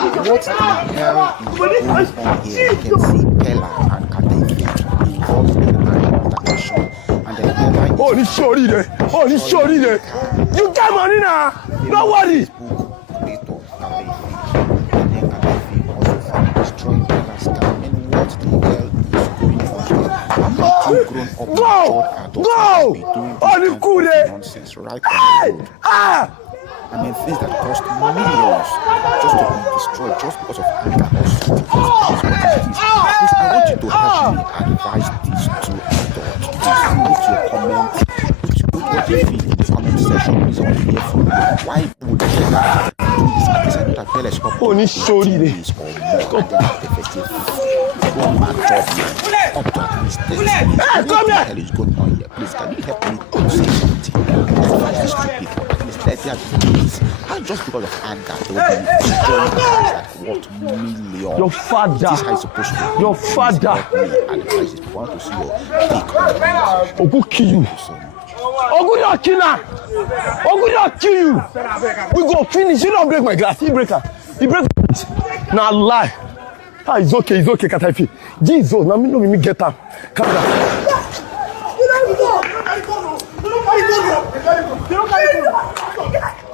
What the hell is going on here? You can see Peller and Katafe involved in the altercation, and then Peller is... Oh, this shorty there. Oh, this shorty there. You got money now. Don't worry. Creator Katafe, and then Katafe also found destroying Peller's car. And what the hell is going on here? How many two grown up mature adults be doing this kind of nonsense right on the road? I mean, things that cost millions just to be destroyed just because of anger or something. Please, I want you to help me advise these two adults. Please put your comment, put what you feel in the comment section. Please, I want to hear from you. Why would Peller do this? At least I know that Peller is up to 20 days or more. And then at the festive, one man job up to at least 30 minutes. What the hell is going on here? Please, can you help me to say something? Advise these two people. And just because of anger, they will be destroying cars like what millions. Your father. This is how it's supposed to be. Your father. And the prices. We want to see your take on the Ogu kill you. Ogu not kill her. Ogu not kill you. We go finish. You don't break my glass. He break her. He break it. Now lie. Ah, it's okay, Katafi. Jesus, now me get up. Come down.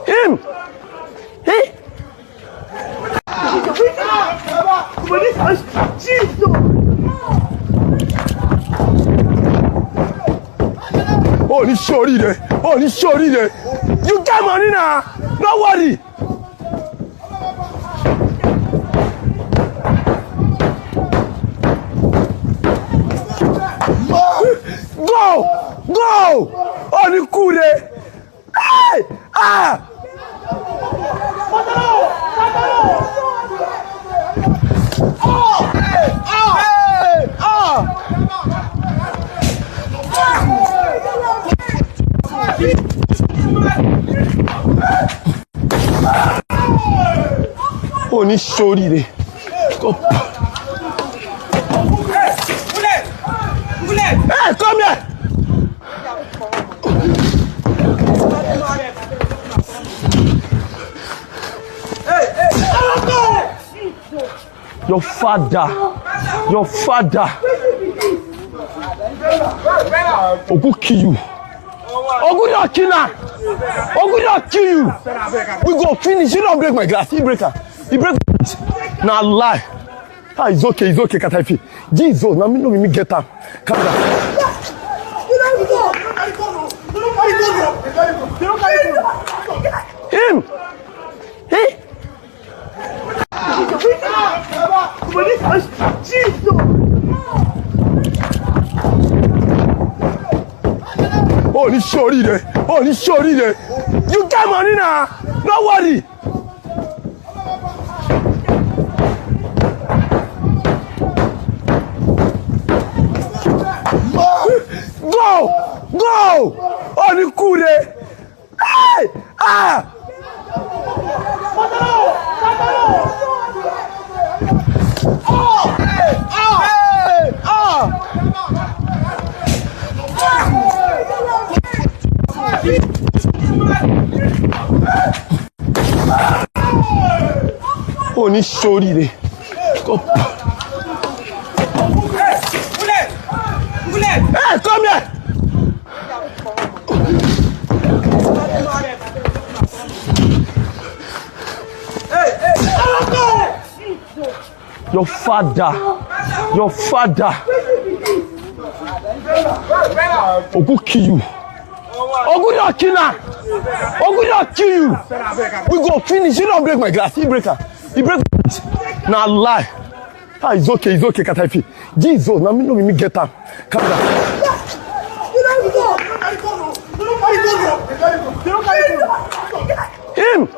Him! Hey! Oh, this shorty there. Oh, this shorty there. You got money now. Don't worry. Go! Oh, the cool there. Hey! Ah! Oh, ni shorty there. Go. Hey, come here. Your father. Ogu kill you. Ogu not kill her. Ogu not kill you. We go finish. You don't break my glass. He break her. He break it. Now lie. Ah, it's okay, Katafi. Jesus, now me get up. Come down. Him. Hey. Oh, this shorty there. You got money now. Don't worry. Go! Oh, the cool there. Hey! Ah! Oh, ni shorty there. Go. Hey, come here. Your father. Ogu kill you. Ogu not kill her. Ogu not kill you. We go finish. You don't break my glass. He break her. He break it. Now lie. Ah, it's okay, Katafi. Jesus, now me get up. Come down. Him.